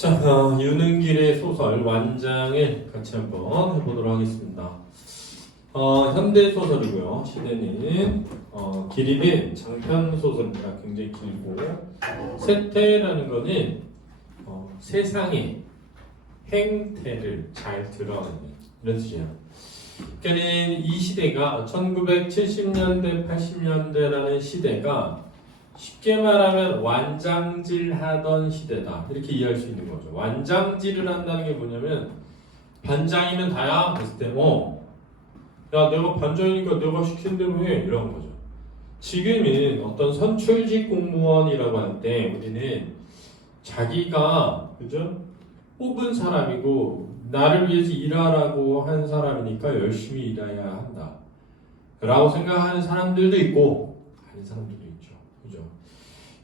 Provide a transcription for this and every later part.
자, 윤은길의 소설 완장을 같이 한번 해보도록 하겠습니다. 현대 소설이고요. 시대는 길이는 장편 소설입니다. 굉장히 길고 세태라는 거는 세상의 행태를 잘 드러내는 이런 뜻이에요. 그러니까 이 시대가 1970년대, 80년대라는 시대가 쉽게 말하면 완장질 하던 시대다. 이렇게 이해할 수 있는 거죠. 완장질을 한다는 게 뭐냐면 반장이면 다야? 했을 때 야 내가 반장이니까 내가 시킨 대로 해. 이런 거죠. 지금은 어떤 선출직 공무원이라고 할 때 우리는 자기가 그죠? 뽑은 사람이고 나를 위해서 일하라고 한 사람이니까 열심히 일해야 한다 라고 생각하는 사람들도 있고 아닌 사람들도 있죠. 그죠?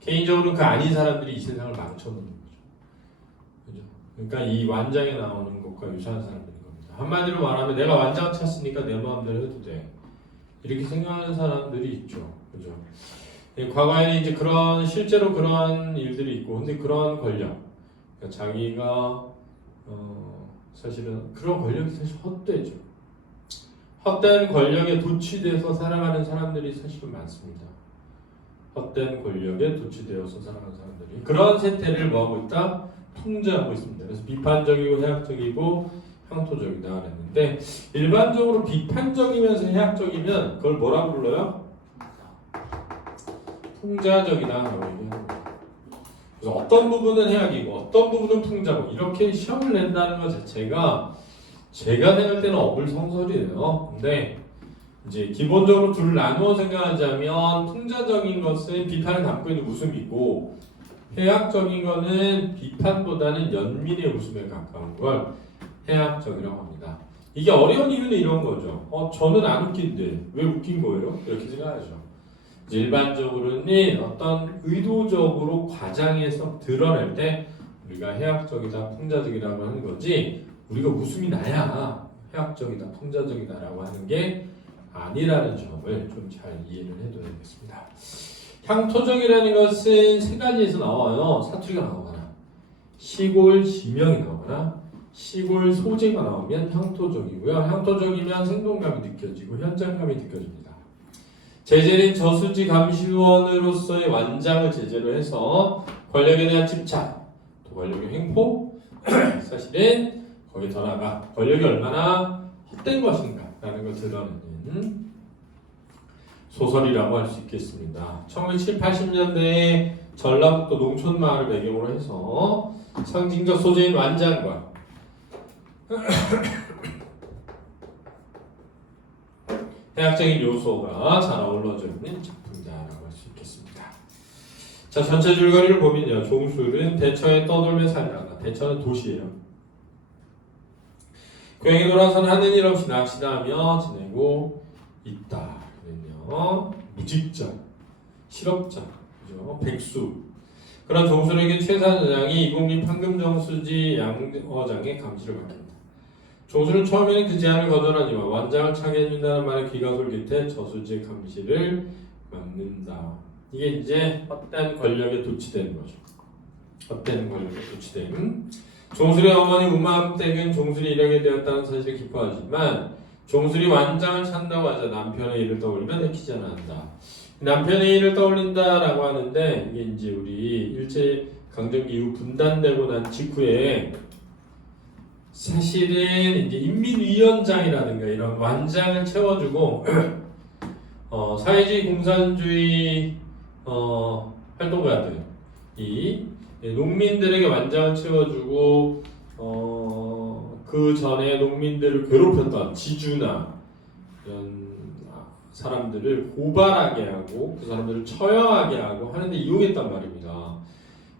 개인적으로 그 아닌 사람들이 이 세상을 망쳐놓는 거죠. 그죠? 그러니까 이 완장에 나오는 것과 유사한 사람들인 겁니다. 한마디로 말하면 내가 완장 찼으니까 내 마음대로 해도 돼. 이렇게 생각하는 사람들이 있죠. 그죠? 과거에는 이제 실제로 그런 일들이 있고, 근데 그런 권력, 그러니까 자기가, 사실은 그런 권력이 사실 헛되죠. 헛된 권력에 도취돼서 살아가는 사람들이 사실은 많습니다. 헛된 권력에 도취되어서 살아가는 사람들이. 그런 세태를 뭐하고 있다? 통제하고 있습니다. 그래서 비판적이고 해학적이고 향토적이다 그랬는데, 일반적으로 비판적이면서 해학적이면 그걸 뭐라고 불러요? 풍자적이다라고 얘기하는 거예요. 그래서 어떤 부분은 해학이고 어떤 부분은 풍자고 이렇게 시험을 낸다는 것 자체가 제가 생각할 때는 어불성설이에요. 근데 이제 기본적으로 둘을 나누어 생각하자면 풍자적인 것은 비판을 담고 있는 웃음이고 해학적인 것은 비판보다는 연민의 웃음에 가까운 걸 해학적이라고 합니다. 이게 어려운 이유는 이런 거죠. 저는 안 웃긴데 왜 웃긴 거예요? 이렇게 생각하죠. 일반적으로는 어떤 의도적으로 과장해서 드러낼 때 우리가 해학적이다, 풍자적이라고 하는 거지 우리가 웃음이 나야 해학적이다, 풍자적이다라고 하는 게 아니라는 점을 좀 잘 이해를 해둬야 되겠습니다. 향토적이라는 것은 세 가지에서 나와요. 사투리가 나오거나 시골 지명이 나오거나 시골 소재가 나오면 향토적이고요. 향토적이면 생동감이 느껴지고 현장감이 느껴집니다. 제재는 저수지 감시원으로서의 완장을 제재로 해서 권력에 대한 집착, 또 권력의 횡포, 사실은 거기 더 나아가 권력이 얼마나 헛된 것인가 라는 걸 드러내는 소설이라고 할 수 있겠습니다. 1970, 80년대에 전라북도 농촌마을을 배경으로 해서 상징적 소재인 완장과 해학적인 요소가 잘 어우러져 있는 작품이다라고 할 수 있겠습니다. 자, 전체 줄거리를 보면요. 종술은 대처에 떠돌며 살다가, 대처는 도시예요. 고향에 돌아서는 하는 일 없이 낚시나 하며 지내고 있다. 그러면요. 무직자, 실업자, 그죠? 백수. 그런 종술에게 최사장이 이국민 판금정수지 양어장의 감시를 받습니다. 종술은 처음에는 그 제안을 거절하지만 완장을 차게 해준다는 말에 귀가 솔깃 해 저수지의 감시를 막는다. 이게 이제 헛된 권력에 도취되는 거죠. 헛된 권력에 도취된. 종술의 어머니 우마댁은 종술이 이르게 되었다는 사실을 기뻐하지만 종술이 완장을 찬다고 하자 남편의 일을 떠올리면 내키지 않는다. 남편의 일을 떠올린다라고 하는데 이게 이제 우리 일제 강점기 이후 분단되고 난 직후에 사실은 이제 인민위원장이라든가 이런 완장을 채워주고 사회주의 공산주의 활동가들이 농민들에게 완장을 채워주고 그 전에 농민들을 괴롭혔던 지주나 이런 사람들을 고발하게 하고 그 사람들을 처형하게 하고 하는데 이용했단 말입니다.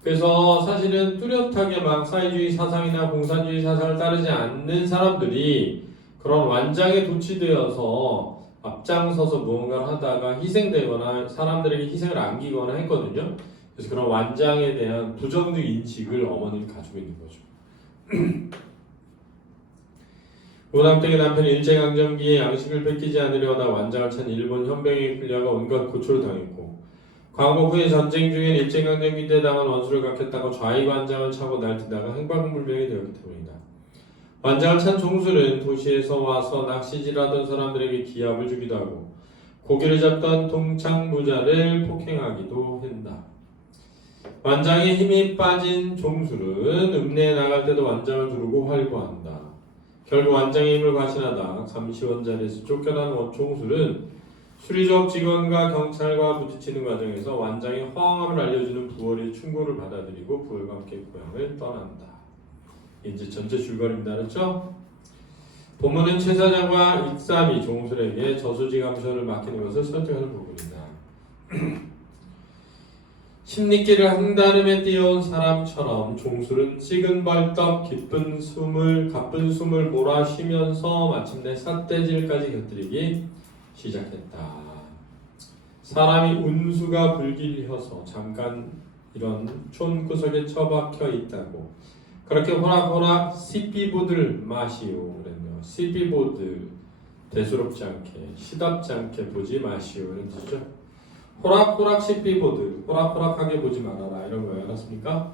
그래서 사실은 뚜렷하게 막 사회주의 사상이나 공산주의 사상을 따르지 않는 사람들이 그런 완장에 도취되어서 앞장서서 무언가를 하다가 희생되거나 사람들에게 희생을 안기거나 했거든요. 그래서 그런 완장에 대한 부정적 인식을 어머니는 가지고 있는 거죠. 우남댁의 남편이 일제강점기에 양식을 뺏기지 않으려 하다 완장을 찬 일본 현병에 끌려가 온갖 고초를 당했고 광고 후에 전쟁 중에 일제강점기 당한 원수를 갖겠다고 좌익완장을 차고 날뛰다가 행방불명이 되었기 때문이다. 완장을 찬 종술은 도시에서 와서 낚시질하던 사람들에게 기합을 주기도 하고 고기를 잡던 동창 부자를 폭행하기도 한다. 완장에 힘이 빠진 종술은 읍내에 나갈 때도 완장을 두르고 활보한다. 결국 완장의 힘을 과신하다 감시원 자리에서 쫓겨난 종술은 수리적 직원과 경찰과 부딪히는 과정에서 완장의 허황함을 알려주는 부월의 충고를 받아들이고 부월과 함께 고향을 떠난다. 이제 전체 줄거리입니다. 알았죠? 본문은 최 사장과 익삼이 종술에게 저수지 감시원을 맡기는 것을 설득하는 부분이다. 십리길을 한다름에 뛰어온 사람처럼 종술은 찍은 발떡 가쁜 숨을 몰아쉬면서 마침내 삿대질까지 곁들이기 시작했다. 사람이 운수가 불길해서 잠깐 이런 촌구석에 처박혀 있다고 그렇게 호락호락 시비보들 마시오 그랬네요. 시비보들 대수롭지 않게 시답지 않게 보지 마시오 이런 뜻이죠. 호락호락 시비보들 호락호락하게 보지 말아라 이런 거예요. 알았습니까?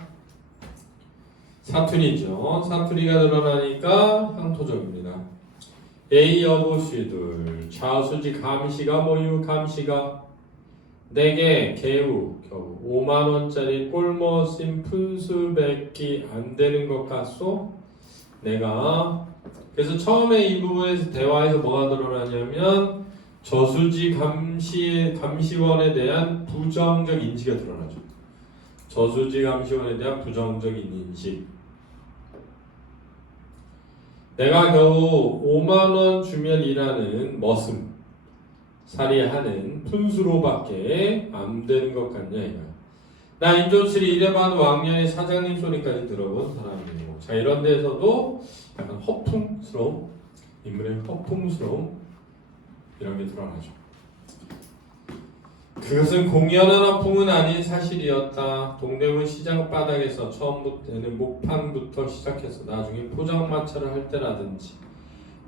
사투리죠. 사투리가 늘어나니까 향토적입니다. 에이 여보시들 좌수지 감시가 뭐유 감시가 내게 겨우 5만원짜리 꼴머신 푼수 뱉기 안 되는 것 같소? 내가 그래서 처음에 이 부분에서 대화에서 뭐가 드러나냐면 저수지 감시원에 대한 부정적 인식이 드러나죠. 저수지 감시원에 대한 부정적인 인식. 내가 겨우 5만원 주면 일하는 머슴 살이하는 푼수로밖에 안 되는 것 같냐 이거야. 나 인조실이 이래봐도 왕년에 사장님 소리까지 들어본 사람이고 자 이런 데서도 약간 허풍스러움 인물의 허풍스러움 이런 게 드러나죠. 그것은 공연한 허풍은 아닌 사실이었다. 동대문 시장 바닥에서 처음부터는 목판부터 시작해서 나중에 포장마차를 할 때라든지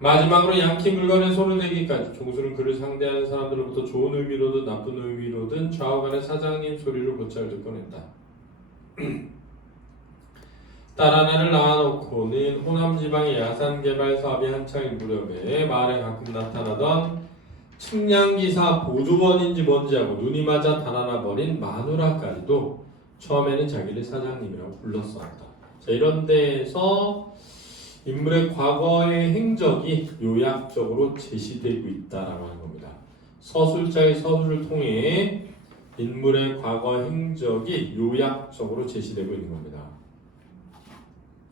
마지막으로 양키 물건에 손을 대기까지 종술은 그를 상대하는 사람들로부터 좋은 의미로든 나쁜 의미로든 좌우간의 사장님 소리를 곧잘 듣곤 했다. 딸 하나를 낳아놓고는 호남지방의 야산개발 사업이 한창일 무렵에 마을에 가끔 나타나던 측량기사 보조원인지 뭔지 하고 눈이 맞아 달아나 버린 마누라까지도 처음에는 자기를 사장님이라고 불렀었다. 자, 이런 데에서 인물의 과거의 행적이 요약적으로 제시되고 있다라고 하는 겁니다. 서술자의 서술을 통해 인물의 과거 행적이 요약적으로 제시되고 있는 겁니다.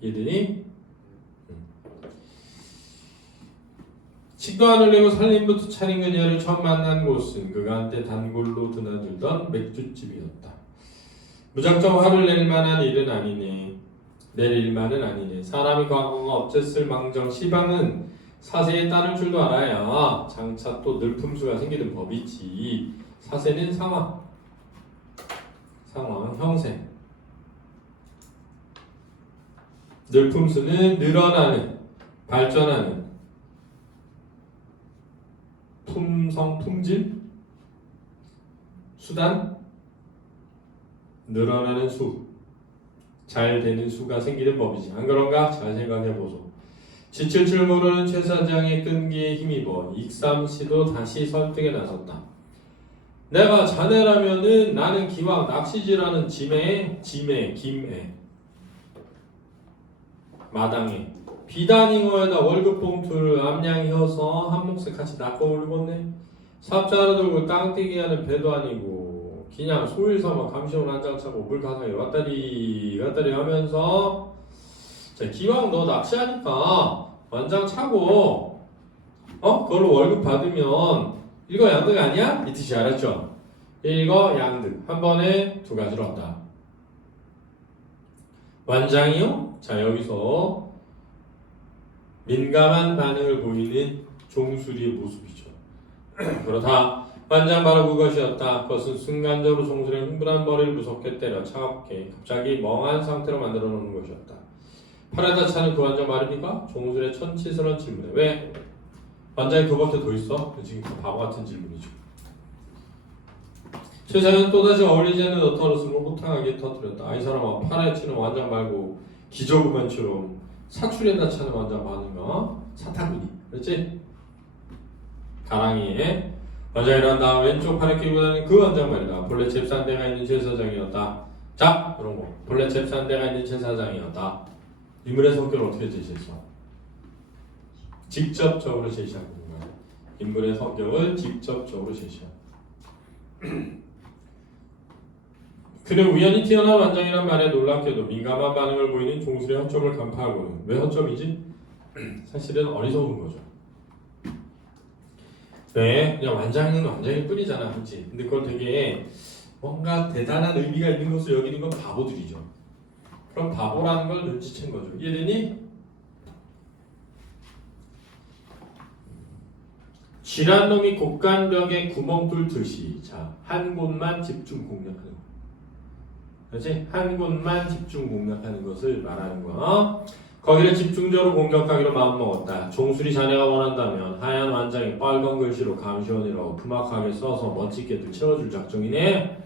이해되니? 식도 안 흘리고 살림부터 차린 그녀를 처음 만난 곳은 그가 한때 단골로 드나들던 맥주집이었다. 무작정 화를 낼 만한 일은 아니네. 내릴만은 아니네. 사람이 과거가 어쨌을 망정 시방은 사세에 따를 줄도 알아야 장차 또 늘품수가 생기는 법이지. 사세는 상황, 형생. 늘품수는 늘어나는, 발전하는 품질, 수단, 늘어나는 수. 잘 되는 수가 생기는 법이지. 안 그런가? 잘 생각해보소. 지칠 줄 모르는 최 사장의 끈기에 힘입어 익삼씨도 다시 설득에 나섰다. 내가 자네라면은 나는 기왕 낚시질하는 김에 마당에 비단잉어에다 월급 봉투를 암양이어서 한 몫에 같이 낚아 올리겠네. 삽자루 들고 땅뛰기 하는 배도 아니고 그냥 소일 삼아 감시원 한 장 차고 물 가상에 왔다리 하면서 자, 기왕 너 낚시하니까 완장 차고 그걸로 월급 받으면 일거양득 아니야? 이 뜻이 알았죠? 일거양득 한 번에 두 가지로 한다. 완장이요? 자 여기서 민감한 반응을 보이는 종술이의 모습이죠. 그렇다. 완장 바로 그것이었다. 그것은 순간적으로 종술의 흥분한 머리를 무섭게 때려 차갑게 갑자기 멍한 상태로 만들어 놓는 것이었다. 팔에다 차는 그 완장 말입니까? 종술의 천치스러운 질문에 왜? 완장이 그밖에 더 있어? 지금 그 바보 같은 질문이죠. 최사는 또다시 어울리지 않는 너털옷으로 호탕하게 터뜨렸다. 아이 사람아 팔에 치는 완장 말고 기저구만처럼 사출에다 차는 완장 많은가? 사타구니 그렇지? 가랑이에 완장을 한 다음 왼쪽 팔에 끼고 다니는 그 완장 말이다. 본래 잽싼데가 있는 제사장이었다. 자 그런 거 본래 잽싼데가 있는 제사장이었다. 인물의 성격을 어떻게 제시했어? 직접적으로 제시하는 거야. 인물의 성격을 직접적으로 제시하는 그는 우연히 튀어나온 완장이란 말에 놀랍게도 민감한 반응을 보이는 종술의 허점을 간파하고는 왜 허점이지? 사실은 어리석은 거죠. 왜? 그냥 완장은 완장일 뿐이잖아, 그렇지? 근데 그걸 되게 뭔가 대단한 의미가 있는 것을 여기는 건 바보들이죠. 그럼 바보라는 걸 눈치챈 거죠. 이해되니? 쥐란 놈이 곡간벽에 구멍 뚫듯이 자, 한 곳만 집중 공략하는 거. 그렇지? 한 곳만 집중 공략하는 것을 말하는 거. 거기를 집중적으로 공격하기로 마음먹었다. 종술이 자네가 원한다면 하얀 완장에 빨간 글씨로 감시원이라고 부막하게 써서 멋지게도 채워줄 작정이네.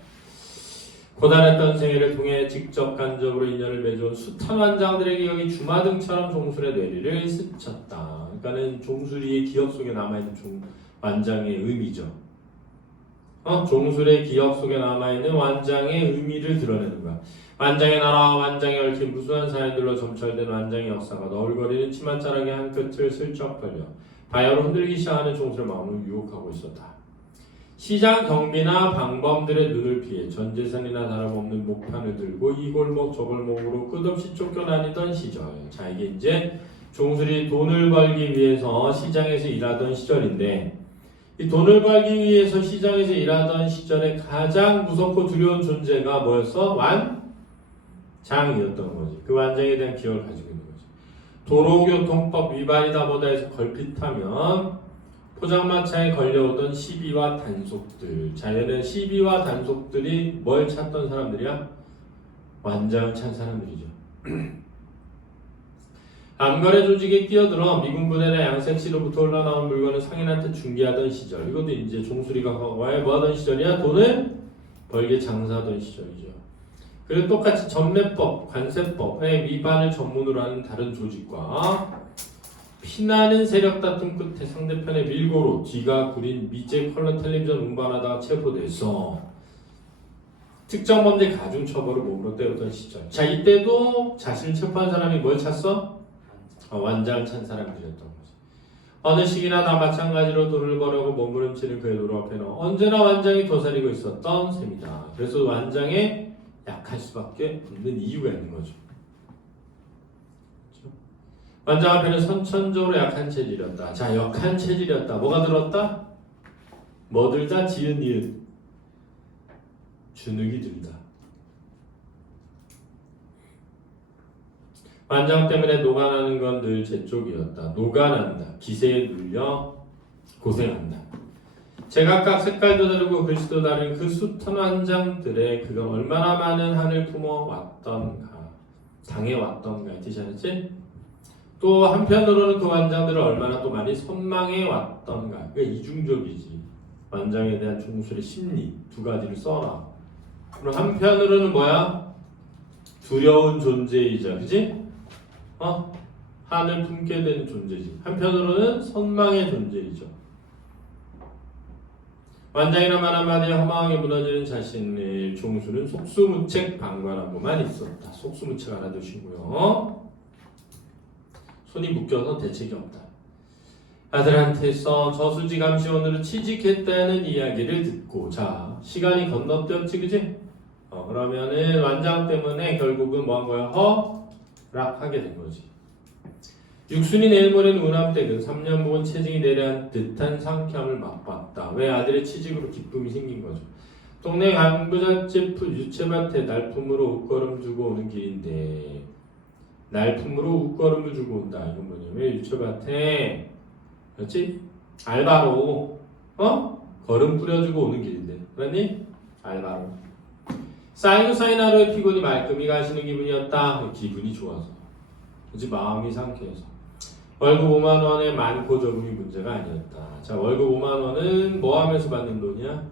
고단했던 생애를 통해 직접 간접으로 인연을 맺어온 숱한 완장들에게 여기 주마등처럼 종술의 뇌리를 스쳤다. 그러니까는 종술이의 기억 속에 남아있는 완장의 의미죠. 종술의 기억 속에 남아있는 완장의 의미를 드러내는 거야. 완장의 나라와 완장에 얽힌 무수한 사연들로 점철된 완장의 역사가 너울거리는 치맛자락의 한 끝을 슬쩍 벌려 바야로 흔들기 시작하는 종술의 마음을 유혹하고 있었다. 시장 경비나 방범들의 눈을 피해 전재산이나 다름없는 목판을 들고 이 골목 저 골목으로 끝없이 쫓겨다니던 시절. 자, 이게 이제 종술이 돈을 벌기 위해서 시장에서 일하던 시절인데 이 돈을 벌기 위해서 시장에서 일하던 시절에 가장 무섭고 두려운 존재가 뭐였어? 완장이었던 거지. 그 완장에 대한 기억을 가지고 있는 거지. 도로교통법 위반이다 보다 해서 걸핏하면 포장마차에 걸려오던 시비와 단속들. 자, 얘는 시비와 단속들이 뭘 찾던 사람들이야? 완장을 찬 사람들이죠. 암거래 조직에 끼어들어 미군 부대나 양색시로부터 흘러나온 물건을 상인한테 중개하던 시절. 이것도 이제 종수리가 과거에 뭐하던 시절이야? 돈을 벌게 장사하던 시절이죠. 그리고 똑같이 전매법, 관세법의 위반을 전문으로 하는 다른 조직과 피나는 세력 다툼 끝에 상대편의 밀고로 뒤가 구린 미제 컬러 텔레비전 운반하다가 체포돼서 특정 범죄 가중 처벌을 몸으로 때렸던 시절. 자, 이때도 자신을 체포한 사람이 뭘 찾어? 완장을 찬 사람들이었던 거지. 어느 시기나 다 마찬가지로 돈을 벌려고 몸부림치는 그의 노루 앞에는 언제나 완장이 도사리고 있었던 셈이다. 그래서 완장에 약할 수밖에 없는 이유가 있는 거죠. 완장 앞에는 선천적으로 약한 체질이었다. 자, 역한 체질이었다. 뭐가 들었다? 뭐 들다? 지은 니은 주눅이 들다. 완장 때문에 녹아나는 건 늘 제 쪽이었다. 녹아난다. 기세에 눌려 고생한다. 제각각 색깔도 다르고 글씨도 다른 그 숱한 완장들에 그가 얼마나 많은 한을 품어왔던가 당해왔던가 이 뜻이 아니지? 또 한편으로는 그 완장들을 얼마나 또 많이 선망해왔던가. 그러니까 이중적이지. 완장에 대한 종술의 심리 두 가지를 써라. 그럼 한편으로는 뭐야? 두려운 존재이자, 그지? 한을 품게 되는 존재지. 한편으로는 선망의 존재이죠. 완장이란 말 한마디에 허망하게 무너지는 자신의 종술은 속수무책 방관하고만 있었다. 속수무책 알아두시고요. 손이 묶여서 대책이 없다. 아들한테서 저수지 감시원으로 취직했다는 이야기를 듣고 자 시간이 건너뛰었지 그지? 그러면은 완장 때문에 결국은 뭐 한 거야? 허락하게 된 거지. 육순이 내일 모레는 운암댁은 3년 묵은 체증이 내려한 듯한 상쾌함을 맛봤다. 왜? 아들의 취직으로 기쁨이 생긴 거죠. 동네 간부잣집 유채밭에 날품으로 웃걸음 주고 오는 길인데 날품으로 웃걸음을 주고 온다. 이건 뭐냐면 유채밭에 그렇지? 알바로 걸음 뿌려주고 오는 길인데 그러니? 알바로 쌓인 하루의 피곤이 말끔히 가시는 기분이었다. 기분이 좋아서 그렇지? 마음이 상쾌해서 월급 5만 원에 많고 적음이 문제가 아니었다. 자, 월급 5만 원은 뭐 하면서 받는 돈이야?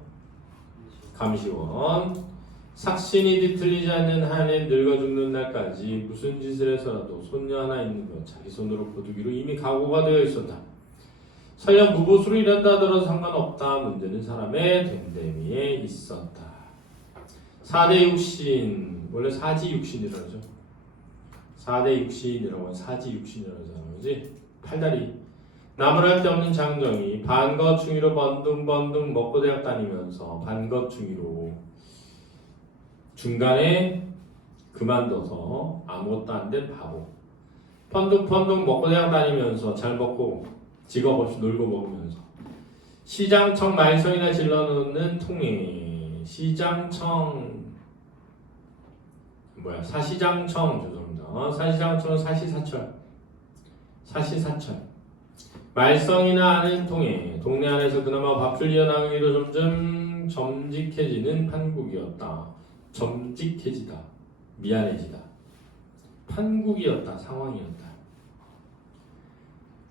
감시원. 삭신이 뒤틀리지 않는 한은 늙어 죽는 날까지 무슨 짓을 해서라도 손녀 하나 있는 것 자기 손으로 거두기로 이미 각오가 되어 있었다. 설령 무보수로 일한다 하더라도 상관없다. 문제는 사람의 됨됨이에 있었다. 4대 육신, 원래 사지육신이라고 하죠. 4대 육신이라고 하면 사지육신이라고 하잖아. 그지? 팔다리. 나무랄 데 없는 장정이 반거충이로 번둥번둥 먹고 대학 다니면서 반거충이로 중간에 그만둬서 아무것도 안 된 바보. 펀둥펀둥 먹고 대학 다니면서 잘 먹고 직업 없이 놀고 먹으면서 시장청 말썽이나 질러놓는 통에 시장청 사시장청 죄송합니다. 사시장청은 사시사철 말썽이나 하는 통에 동네 안에서 그나마 밥줄 이어나가기로 점점 점직해지는 판국이었다. 점직해지다. 미안해지다. 판국이었다. 상황이었다.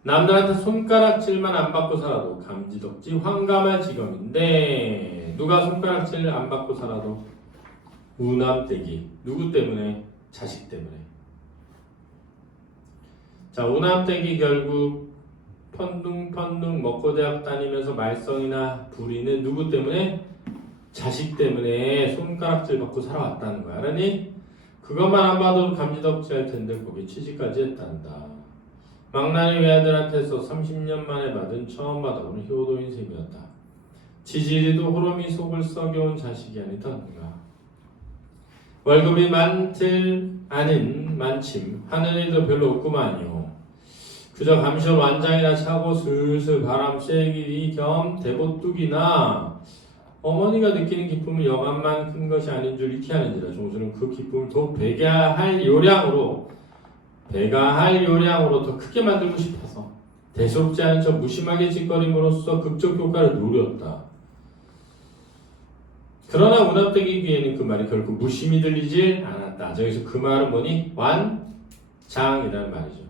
남들한테 손가락질만 안 받고 살아도 감지덕지 황감할 지경인데 누가 손가락질 안 받고 살아도 우남떼기. 누구 때문에? 자식 때문에. 자, 우남떼기 결국 펀둥펀둥 먹고 대학 다니면서 말썽이나 부리는 누구 때문에? 자식 때문에 손가락질 받고 살아왔다는 거야. 알았니? 그것만 안 봐도 감지덕지 할 텐데 거기 취직까지 했단다. 망나니 외아들한테서 30년 만에 받은 처음 받아보는 효도인 셈이었다. 지지리도 호름이 속을 썩여온 자식이 아니던가. 월급이 많들 아닌 많침 하는 일도 별로 없구만요. 그저 감시원 완장이나 차고 슬슬 바람 쐐기리 겸 대보뚝이나 어머니가 느끼는 기쁨을 여간만 큰 것이 아닌 줄 익히 하는지라 종수는 그 기쁨을 더 배가할 요량으로 더 크게 만들고 싶어서 대수롭지 않은 척 무심하게 짓거림으로써 극적 효과를 노렸다. 그러나 운합되기 귀에는 그 말이 결코 무심히 들리질 않았다. 저기서 그 말은 뭐니? 완장이라는 말이죠.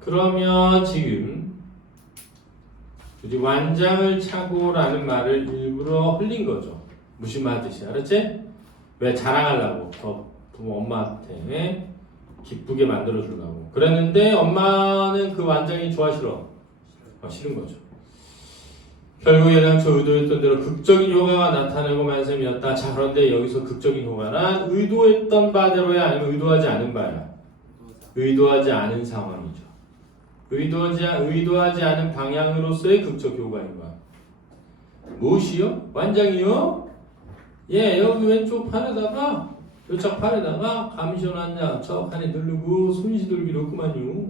그러면 지금 굳이 완장을 차고라는 말을 일부러 흘린 거죠. 무심하듯이. 알았지? 왜? 자랑하려고. 더 부모 엄마한테 기쁘게 만들어주려고. 그랬는데 엄마는 그 완장이 좋아 싫어? 싫은 거죠. 결국 연양초 의도했던 대로 극적인 효과가 나타나고 만 셈이었다. 자, 그런데 여기서 극적인 효과는 의도했던 바대로야 아니면 의도하지 않은 바야? 의도하지 않은 상황이죠. 의도하지 않은 방향으로서의 극적 효과인 거야. 무엇이요? 완장이요? 예, 여기 왼쪽 팔에다가 요쪽 팔에다가 감시원 한장 척하니 누르고 손시들기로 없구만요.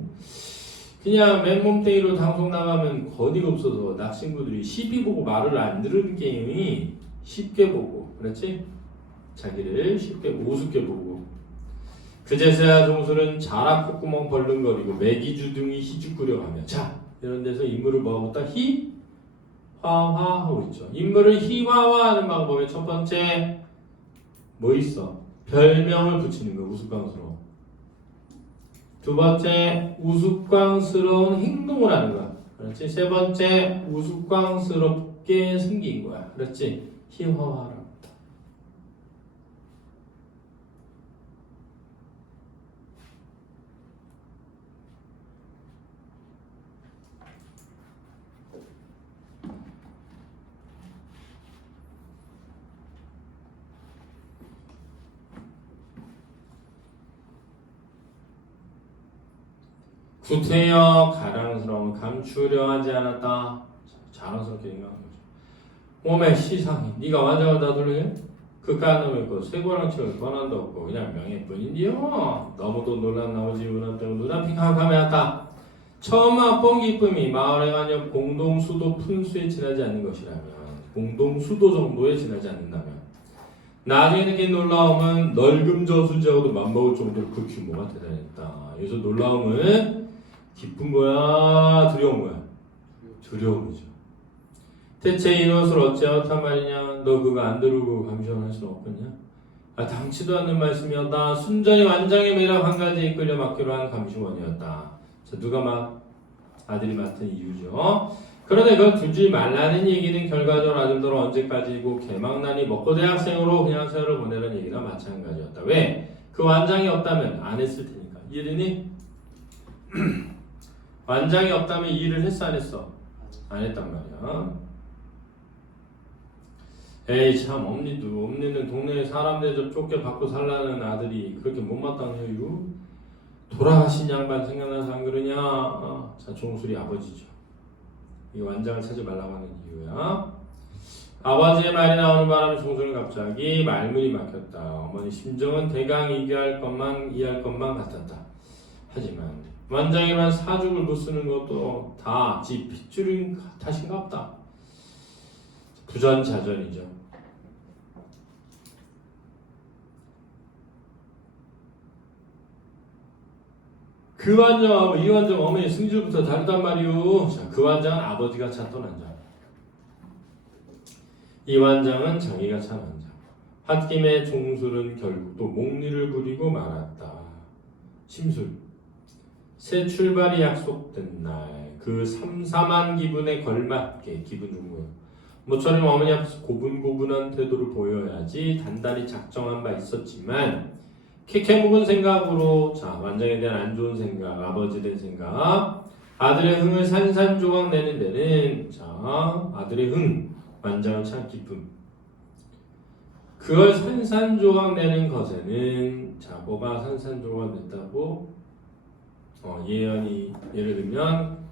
그냥 맨몸뚱이로 방송 나가면 거리가 없어서 낚시인구들이 시비 보고 말을 안 들은 게임이 쉽게 보고, 그렇지? 자기를 쉽게 보고 우습게 보고. 그제서야 종수는 자락 콧구멍 벌렁거리고 매기주둥이 희죽거려가며 자, 이런 데서 인물을 뭐하고 있다? 희화화하고 있죠. 인물을 희화화하는 방법의 첫 번째 뭐 있어? 별명을 붙이는 거. 우스꽝스러워. 두 번째 우스꽝스러운 행동을 하는 거야. 그렇지? 세 번째 우스꽝스럽게 생긴 거야. 그렇지? 희화화라. 구태여 가랑스러운 감추려 하지 않았다. 자랑스럽게 생각하는 거죠. 몸의 시상이 네가 완장을 다둘래? 그깟 놈의 거 쇠고랑치를 권한도 없고 그냥 명예뿐인데요. 너무도 놀란 나머지 운함 눈앞이 캄캄해왔다. 처음 맛본 기쁨이 마을에 관여 공동수도 푼수에 지나지 않는 것이라면 공동수도 정도에 지나지 않는다면 나중에 느낀 놀라움은 널금 저수지하고도 맞먹을 정도로 그 규모가 대단했다. 여기서 놀라움은 기쁜 거야? 두려운 거야? 두려움이죠. 대체 이것을 어찌하였단 말이냐? 너 그거 안 들고 감시할 수는 없겠냐? 당치도 않는 말씀이었다. 순전히 완장의 매력 한 가지에 이끌려 맡기로 한 감시원이었다. 자, 누가 아들이 맡은 이유죠. 그런데 그걸 두지 말라는 얘기는 결과적으로 아들들은 언제까지고 개망난이 먹고 대학생으로 그냥 세월을 보내는 얘기나 마찬가지였다. 왜? 그 완장이 없다면 안 했을 테니까. 이해되니? 완장이 없다면 이 일을 했어 안 했어? 안 했단 말이야. 에이 참 엄니는 동네에 사람들 좀 쫓겨받고 살라는 아들이 그렇게 못마땅해요. 이거? 돌아가신 양반 생각나서 안 그러냐? 자 종술이 아버지죠. 이 완장을 찾지 말라고 하는 이유야. 아버지의 말이 나오는 바람에 종술은 갑자기 말문이 막혔다. 어머니 심정은 대강 이해할 것만 같았다. 하지만 완장이란 사죽을 못 쓰는 것도 다 지 핏줄인 탓인가 보다. 부전자전이죠. 그 완장하고 이 완장 어머니 승질부터 다르단 말이오. 자, 그 완장은 아버지가 찾던 완장. 이 완장은 자기가 찬 완장. 홧김에 종술은 결국 또 목리를 부리고 말았다. 심술. 새 출발이 약속된 날 그 삼삼한 기분에 걸맞게 기분 좋은 거예요. 모처럼 어머니 앞에서 고분고분한 태도를 보여야지 단단히 작정한 바 있었지만 캐캐 묵은 생각으로 자 완장에 대한 안 좋은 생각, 아버지에 대한 생각, 아들의 흥을 산산조각 내는 데는 자 아들의 흥, 완장은 참 기쁨. 그걸 산산조각 내는 것에는 자 뭐가 산산조각 냈다고? 예언이 예를 들면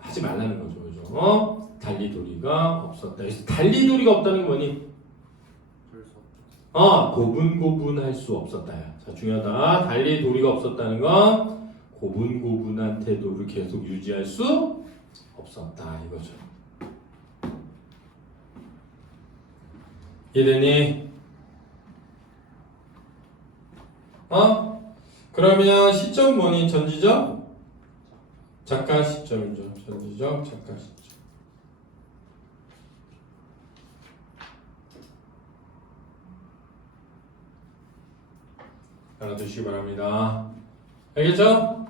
하지 말라는 거죠, 그죠? 달리도리가 없었다. 그래서 달리도리가 없다는 게 뭐니? 고분고분할 수 없었다. 자, 중요하다. 달리도리가 없었다는 건 고분고분한 태도를 계속 유지할 수 없었다 이거죠. 이해되니? 그러면 시점 뭐니? 전지적? 작가 시점이죠. 전지적 작가 시점. 알아두시기 바랍니다. 알겠죠?